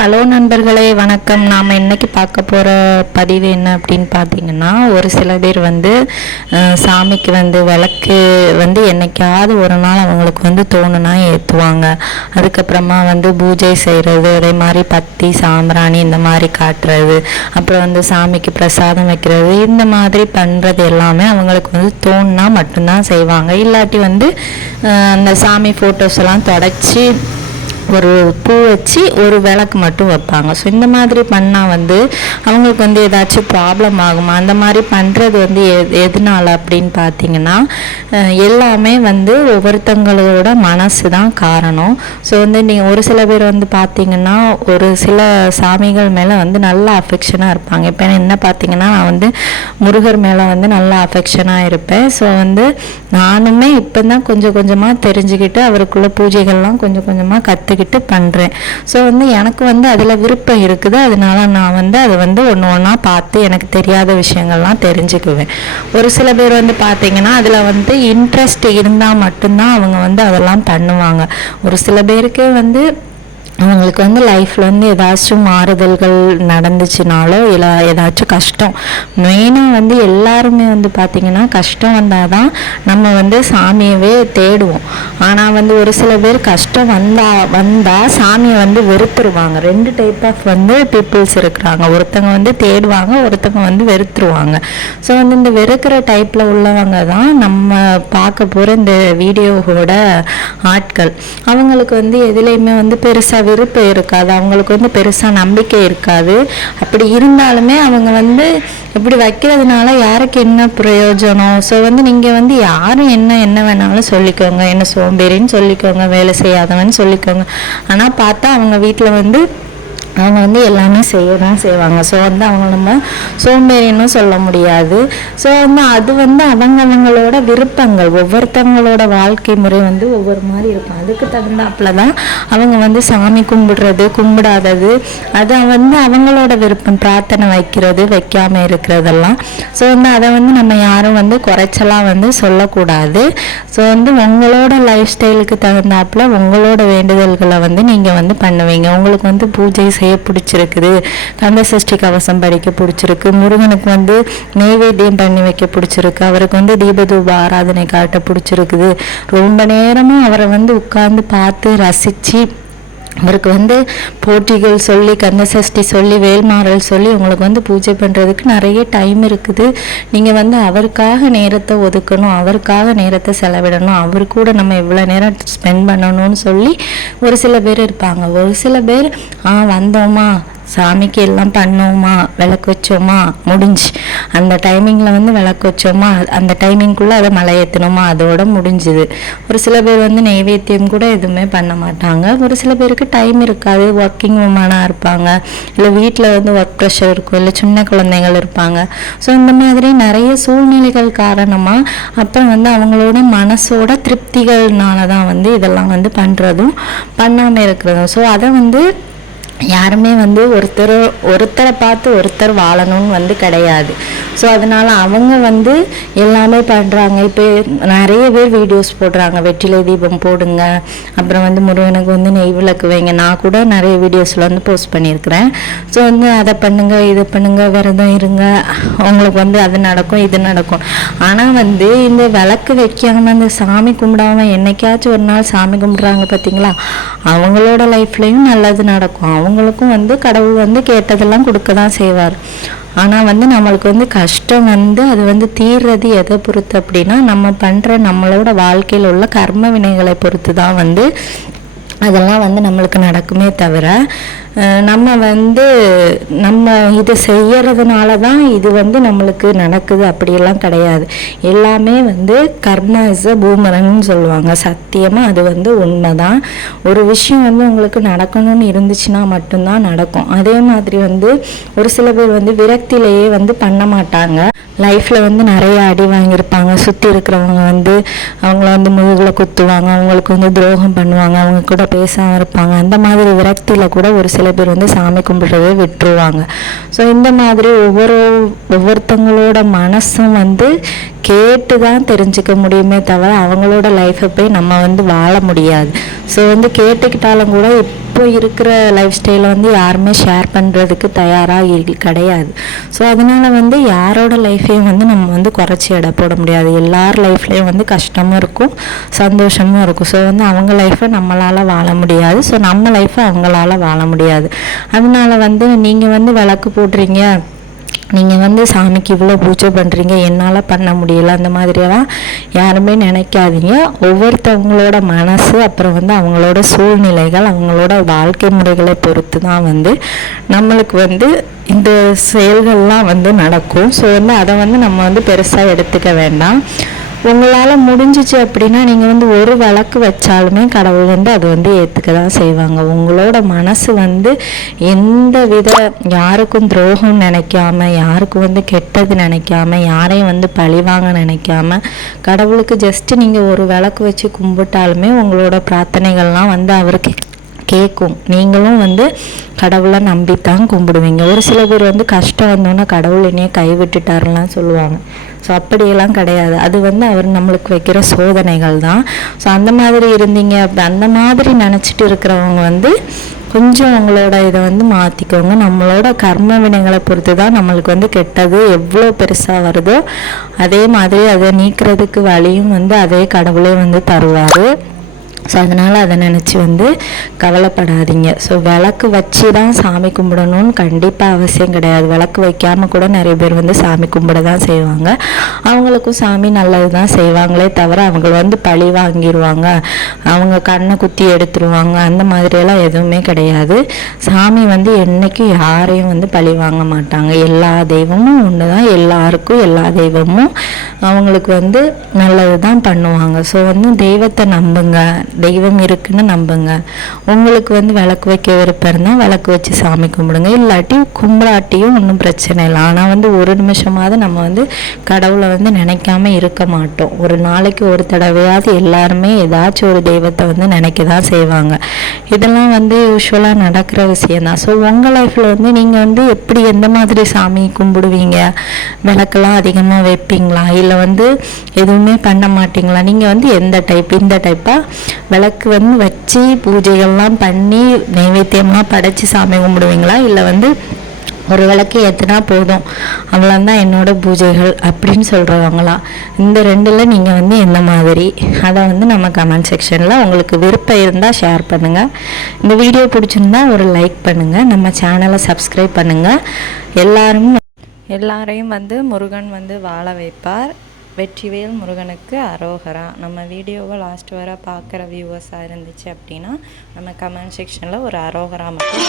Hello நண்பர்களே, வணக்கம். நாம் இன்றைக்கி பார்க்க போகிற பதிவு என்ன அப்படின்னு பார்த்தீங்கன்னா, ஒரு சில பேர் வந்து சாமிக்கு வந்து விளக்கு வந்து என்றைக்காவது ஒரு நாள் அவங்களுக்கு வந்து தோணுனா ஏற்றுவாங்க. அதுக்கப்புறமா வந்து பூஜை செய்கிறது, அதே மாதிரி பத்தி சாம்பிராணி இந்த மாதிரி காட்டுறது, அப்புறம் வந்து சாமிக்கு பிரசாதம் வைக்கிறது, இந்த மாதிரி பண்ணுறது எல்லாமே அவங்களுக்கு வந்து தோணுனா மட்டும்தான் செய்வாங்க. இல்லாட்டி வந்து அந்த சாமி ஃபோட்டோஸ் எல்லாம் தொடச்சி ஒரு பூ வச்சு ஒரு விளக்கு மட்டும் வைப்பாங்க. ஸோ இந்த மாதிரி பண்ணால் வந்து அவங்களுக்கு வந்து ஏதாச்சும் ப்ராப்ளம் ஆகுமா? அந்த மாதிரி பண்ணுறது வந்து எதனால அப்படின்னு பார்த்தீங்கன்னா, எல்லாமே வந்து ஒவ்வொருத்தங்களோட மனசு தான் காரணம். ஸோ வந்து நீங்கள் ஒரு சில பேர் வந்து பார்த்தீங்கன்னா, ஒரு சில சாமிகள் மேலே வந்து நல்ல அஃபெக்ஷனாக இருப்பாங்க. இப்போ என்ன பார்த்தீங்கன்னா, நான் வந்து முருகர் மேலே வந்து நல்ல அஃபெக்ஷனாக இருப்பேன். ஸோ வந்து நானுமே இப்போ தான் கொஞ்சம் கொஞ்சமாக தெரிஞ்சுக்கிட்டு அவருக்குள்ள பூஜைகள்லாம் கொஞ்சம் கொஞ்சமாக கற்றுக்கிட்டு பண்ணுறேன். ஸோ வந்து எனக்கு வந்து அதில் விருப்பம் இருக்குது. அதனால நான் வந்து அதை வந்து ஒன்று ஒன்றா பார்த்து எனக்கு தெரியாத விஷயங்கள்லாம் தெரிஞ்சுக்குவேன். ஒரு சில பேர் வந்து பார்த்தீங்கன்னா அதில் வந்து இன்ட்ரெஸ்ட் இருந்தால் மட்டும்தான் அவங்க வந்து அதெல்லாம் பண்ணுவாங்க. ஒரு சில பேருக்கு வந்து அவங்களுக்கு வந்து லைஃப்பில் வந்து ஏதாச்சும் மாறுதல்கள் நடந்துச்சுனாலோ இல்லை ஏதாச்சும் கஷ்டம், மெயினாக வந்து எல்லாருமே வந்து பார்த்திங்கன்னா கஷ்டம் வந்தால் தான் நம்ம வந்து சாமியவே தேடுவோம். ஆனால் வந்து ஒரு சில பேர் கஷ்டம் வந்தால் சாமியை வந்து வெறுத்துருவாங்க. ரெண்டு டைப் ஆஃப் வந்து பீப்புள்ஸ் இருக்கிறாங்க. ஒருத்தங்க வந்து தேடுவாங்க, ஒருத்தங்க வந்து வெறுத்துருவாங்க. ஸோ வந்து இந்த வெறுக்கிற டைப்பில் உள்ளவங்க தான் நம்ம பார்க்க போகிற இந்த வீடியோவோட ஆட்கள். அவங்களுக்கு வந்து எதுலேயுமே வந்து பெருசாக விருப்பம் இருக்காது, அவங்களுக்கு வந்து பெருசாக நம்பிக்கை இருக்காது. அப்படி இருந்தாலுமே அவங்க வந்து இப்படி வைக்கிறதுனால யாருக்கு என்ன பிரயோஜனம்? ஸோ வந்து நீங்கள் வந்து யாரும் என்ன வேணாலும் சொல்லிக்கோங்க, என்ன சோம்பேறின்னு சொல்லிக்கோங்க, வேலை செய்யாதவன்னு சொல்லிக்கோங்க. ஆனால் பார்த்தா அவங்க வீட்டில் வந்து அவங்க வந்து எல்லாமே செய்ய தான் செய்வாங்க. ஸோ வந்து அவங்க நம்ம சோம்பேறின்னு சொல்ல முடியாது. ஸோ வந்து அது வந்து அவங்களோட விருப்பங்கள், ஒவ்வொருத்தவங்களோட வாழ்க்கை முறை வந்து ஒவ்வொரு மாதிரி இருக்கும். அதுக்கு தகுந்தாப்புல தான் அவங்க வந்து சாமி கும்பிடுறது கும்பிடாதது அதை வந்து அவங்களோட விருப்பம். பிரார்த்தனை வைக்கிறது வைக்காமல் இருக்கிறதெல்லாம். ஸோ வந்து அதை வந்து நம்ம யாரும் வந்து குறைச்சலாக வந்து சொல்லக்கூடாது. ஸோ வந்து உங்களோட லைஃப் ஸ்டைலுக்கு தகுந்தாப்புல உங்களோட வேண்டுதல்களை வந்து நீங்கள் வந்து பண்ணுவீங்க. உங்களுக்கு வந்து பூஜை செய்ய பிடிச்சிருக்குது, கந்த சஷ்டி கவசம் படிக்க பிடிச்சிருக்கு, முருகனுக்கு வந்து நெய்வேத்தியம் பண்ணி வைக்க பிடிச்சிருக்கு, அவருக்கு வந்து தீபதூப ஆராதனை காட்ட பிடிச்சிருக்குது, ரொம்ப நேரமும் அவரை வந்து உட்கார்ந்து பார்த்து ரசித்து அவருக்கு வந்து போட்டிகள் சொல்லி கந்த சஷ்டி சொல்லி வேல்மாறல் சொல்லி உங்களுக்கு வந்து பூஜை பண்ணுறதுக்கு நிறைய டைம் இருக்குது. நீங்கள் வந்து அவருக்காக நேரத்தை ஒதுக்கணும், அவருக்காக நேரத்தை செலவிடணும், அவர் கூட நம்ம இவ்வளோ நேரம் ஸ்பெண்ட் பண்ணணும்னு சொல்லி ஒரு சில பேர் இருப்பாங்க. ஒரு சில பேர் வந்தோமா சாமிக்கு எல்லாம் பண்ணோமா, விளக்கு வச்சோமா, முடிஞ்சு அந்த டைமிங்கில் வந்து விளக்கு வச்சோமா, அந்த டைமிங்குள்ளே அதை மலை ஏற்றணுமா, அதோட முடிஞ்சுது. ஒரு சில பேர் வந்து நெய்வேத்தியம் கூட எதுவுமே பண்ண மாட்டாங்க. ஒரு சில பேருக்கு டைம் இருக்காது, ஒர்க்கிங் உமனாக இருப்பாங்க, இல்லை வீட்டில் வந்து ஒர்க் ப்ரெஷர் இருக்கும், இல்லை சின்ன குழந்தைகள் இருப்பாங்க. ஸோ இந்த மாதிரி நிறைய சூழ்நிலைகள் காரணமாக அப்புறம் வந்து அவங்களோட மனசோட திருப்திகள்னால தான் வந்து இதெல்லாம் வந்து பண்ணுறதும் பண்ணாமல் இருக்கிறதும். ஸோ அதை வந்து யாருமே வந்து ஒருத்தரை பார்த்து ஒருத்தர் வாழணும்னு வந்து கிடையாது. ஸோ அதனால் அவங்க வந்து எல்லாமே பண்ணுறாங்க. இப்போ நிறைய பேர் வீடியோஸ் போடுறாங்க, வெற்றிலை தீபம் போடுங்க, அப்புறம் வந்து முருகனுக்கு வந்து நெய் விளக்கு வைங்க. நான் கூட நிறைய வீடியோஸில் வந்து போஸ்ட் பண்ணியிருக்கிறேன். ஸோ வந்து அதை பண்ணுங்கள், இது பண்ணுங்கள், விரதம் இருங்க, அவங்களுக்கு வந்து அது நடக்கும் இது நடக்கும். ஆனால் வந்து இந்த விளக்கு வைக்காமல் இந்த சாமி கும்பிடாமல் என்னைக்காச்சும் ஒரு நாள் சாமி கும்பிட்றாங்க பார்த்தீங்களா, அவங்களோட லைஃப்லேயும் நல்லது நடக்கும். அவங்களுக்கும் வந்து கடவுள் வந்து கேட்டதெல்லாம் கொடுக்க தான் செய்வார். ஆனால் வந்து நம்மளுக்கு வந்து கஷ்டம் வந்து அது வந்து தீர்றது எதை பொறுத்து அப்படின்னா, நம்ம பண்ணுற நம்மளோட வாழ்க்கையில் உள்ள கர்ம வினைகளை பொறுத்து தான் வந்து அதெல்லாம் வந்து நம்மளுக்கு நடக்குமே தவிர, நம்ம இது செய்யறதுனால தான் இது வந்து நம்மளுக்கு நடக்குது அப்படியெல்லாம் கிடையாது. எல்லாமே வந்து கர்மா இஸ் அ பூமரங்னு சொல்லுவாங்க. சத்தியமாக அது வந்து உண்மை தான். ஒரு விஷயம் வந்து உங்களுக்கு நடக்கணும்னு இருந்துச்சுன்னா மட்டும்தான் நடக்கும். அதே மாதிரி வந்து ஒரு சில பேர் வந்து விரக்தியிலேயே வந்து பண்ண மாட்டாங்க. லைஃப்பில் வந்து நிறைய அடி வாங்கியிருப்பாங்க. சுற்றி இருக்கிறவங்க வந்து அவங்கள வந்து முதுகில் குத்துவாங்க, அவங்களுக்கு வந்து துரோகம் பண்ணுவாங்க, அவங்க கூட பேசாமல் இருப்பாங்க. அந்த மாதிரி விரக்தியில் கூட ஒரு சில பேர் வந்து சாமி கும்பிடுறதே விட்டுருவாங்க. ஸோ இந்த மாதிரி ஒவ்வொருத்தங்களோட மனசும் வந்து கேட்டு தான் தெரிஞ்சுக்க முடியுமே தவிர அவங்களோட லைஃப்பை போய் நம்ம வந்து வாழ முடியாது. ஸோ வந்து கேட்டுக்கிட்டாலும் கூட இப்போ இருக்கிற லைஃப் ஸ்டைலை வந்து யாருமே ஷேர் பண்ணுறதுக்கு தயாராக கிடையாது. ஸோ அதனால் வந்து யாரோட லைஃப்பையும் வந்து நம்ம வந்து குறைச்சி எடை போட முடியாது. எல்லார் லைஃப்லேயும் வந்து கஷ்டமும் இருக்கும், சந்தோஷமும் இருக்கும். ஸோ வந்து அவங்க லைஃப்பை நம்மளால் வாழ முடியாது, ஸோ நம்ம லைஃப்பை அவங்களால வாழ முடியாது. அதனால வந்து நீங்கள் வந்து விளக்கு போடுறீங்க, நீங்கள் வந்து சாமிக்கு இவ்வளோ பூஜை பண்ணுறீங்க, என்னால் பண்ண முடியல, அந்த மாதிரியெல்லாம் யாருமே நினைக்காதீங்க. ஒவ்வொருத்தவங்களோட மனசு, அப்புறம் வந்து அவங்களோட சூழ்நிலைகள், அவங்களோட வாழ்க்கை முறைகளை பொறுத்து தான் வந்து நம்மளுக்கு வந்து இந்த செயல்கள்லாம் வந்து நடக்கும். ஸோ வந்து அதை வந்து நம்ம வந்து பெருசாக எடுத்துக்க வேண்டாம். உங்களால் முடிஞ்சிச்சு அப்படின்னா நீங்கள் வந்து ஒரு விளக்கு வச்சாலுமே கடவுள் வந்து அது வந்து ஏற்றுக்க தான் செய்வாங்க. உங்களோட மனசு வந்து எந்த வித யாருக்கும் துரோகம் நினைக்காம, யாருக்கும் வந்து கெட்டது நினைக்காம, யாரையும் வந்து பழிவாங்க நினைக்காம, கடவுளுக்கு ஜஸ்ட்டு நீங்கள் ஒரு விளக்கு வச்சு கும்பிட்டாலுமே உங்களோட பிரார்த்தனைகள்லாம் வந்து அவருக்கு கேட்கும். நீங்களும் வந்து கடவுளை நம்பித்தான் கும்பிடுவீங்க. ஒரு சில பேர் வந்து கஷ்டம் வந்தோன்னா கடவுள் என்னையே கைவிட்டுட்டாருலாம் சொல்லுவாங்க. ஸோ அப்படியெல்லாம் கிடையாது. அது வந்து அவர் நம்மளுக்கு வைக்கிற சோதனைகள் தான். ஸோ அந்த மாதிரி இருந்தீங்க, அந்த மாதிரி நினச்சிட்டு இருக்கிறவங்க வந்து கொஞ்சம் அவங்களோட இதை வந்து மாற்றிக்கோங்க. நம்மளோட கர்ம வினைகளை பொறுத்து தான் நம்மளுக்கு வந்து கெட்டது எவ்வளோ பெருசாக வருதோ அதே மாதிரி அதை நீக்கிறதுக்கு வழியும் வந்து அதே கடவுளே வந்து தருவார். ஸோ அதனால் அதை நினச்சி வந்து கவலைப்படாதீங்க. ஸோ விளக்கு வச்சு தான் சாமி கும்பிடணும்னு கண்டிப்பாக அவசியம் கிடையாது. விளக்கு வைக்காமல் கூட நிறைய பேர் வந்து சாமி கும்பிட தான் செய்வாங்க. அவங்களுக்கும் சாமி நல்லது தான் செய்வாங்களே தவிர அவங்கள வந்து பழி வாங்கிடுவாங்க, அவங்க கண்ணை குத்தி எடுத்துருவாங்க, அந்த மாதிரியெல்லாம் எதுவுமே கிடையாது. சாமி வந்து என்றைக்கும் யாரையும் வந்து பழி வாங்க மாட்டாங்க. எல்லா தெய்வமும் ஒன்று தான், எல்லாருக்கும் எல்லா தெய்வமும் அவங்களுக்கு வந்து நல்லது தான் பண்ணுவாங்க. ஸோ வந்து தெய்வத்தை நம்புங்க, தெய்வம் இருக்குன்னு நம்புங்க. உங்களுக்கு வந்து விளக்கு வைக்க விருப்பம் இருந்தால் விளக்கு வச்சு சாமி கும்பிடுங்க, இல்லாட்டி கும்பிடாட்டியும் ஒன்றும் பிரச்சனை இல்லை. ஆனால் வந்து ஒரு நிமிஷமாவது நம்ம வந்து கடவுளை வந்து நினைக்காம இருக்க மாட்டோம். ஒரு நாளைக்கு ஒரு தடவையாவது எல்லாருமே ஏதாச்சும் ஒரு தெய்வத்தை வந்து நினைக்க தான் செய்வாங்க. இதெல்லாம் வந்து யூஸ்வலாக நடக்கிற விஷயந்தான். ஸோ உங்கள் லைஃப்பில் வந்து நீங்கள் வந்து எப்படி எந்த மாதிரி சாமி கும்பிடுவீங்க? விளக்கெல்லாம் அதிகமாக வைப்பீங்களா, இல்லை வந்து எதுவுமே பண்ண மாட்டிங்களா? நீங்கள் வந்து எந்த டைப், இந்த டைப்பாக விளக்கு வந்து வச்சு பூஜைகள்லாம் பண்ணி நைவேத்தியமாக படைச்சி சாமி கும்பிடுவீங்களா, இல்லை வந்து ஒரு விளக்கு ஏற்றுனா போதும் அவ்வளோதான் என்னோட பூஜைகள் அப்படின்னு சொல்கிறவங்களா? இந்த ரெண்டில் நீங்கள் வந்து எந்த மாதிரி, அதை வந்து நம்ம கமெண்ட் செக்ஷனில் உங்களுக்கு விருப்பம் இருந்தால் ஷேர் பண்ணுங்கள். இந்த வீடியோ பிடிச்சிருந்தா ஒரு லைக் பண்ணுங்கள், நம்ம சேனலை சப்ஸ்கிரைப் பண்ணுங்கள். எல்லாரையும் வந்து முருகன் வந்து வாழ வைப்பார். வெற்றிவேல் முருகனுக்கு அரோகரா. நம்ம வீடியோவை லாஸ்ட் வர பார்க்குற வியூவர்ஸாக இருந்துச்சு அப்படின்னா நம்ம கமெண்ட் செக்ஷனில் ஒரு அரோகரா மட்டும்